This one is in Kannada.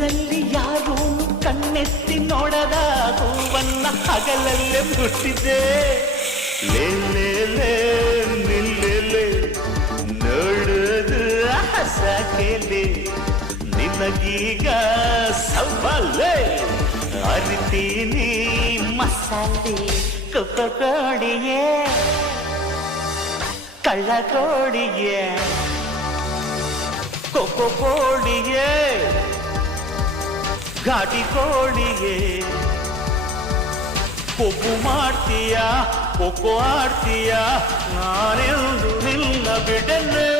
ದಿನದಲ್ಲಿ ಯಾರೂ ಕಣ್ಣೆತ್ತಿ ನೋಡದ ಹೂವನ್ನ ಹಗಲಲ್ಲೇ ಮುಟ್ಟಿದೆ. ಲೇ ಲೇ ಲೇ ನಿಲ್ಲೆ ನೋಡುದು ಹಸಕೆಲೆ ನಿನಗೀಗ ಸವಾಲೆ ಅರಿತೀನಿ ಮಸಾಲೆ ಕೊಡಿಯೇ ಕಳ್ಳ ಕೋಡಿಯೇ ಕೊಕ್ಕೋ ಕೋಡಿಯೇ ಘಾಟಿ ಕೋಡಿಯೇ ಕೊಬ್ಬು ಮಾಡ್ತೀಯ ಕೊಕ್ಕೋ ಆಡ್ತೀಯ ನಾನೆಂದು ನಿನ್ನ ಬಿಡನೆ.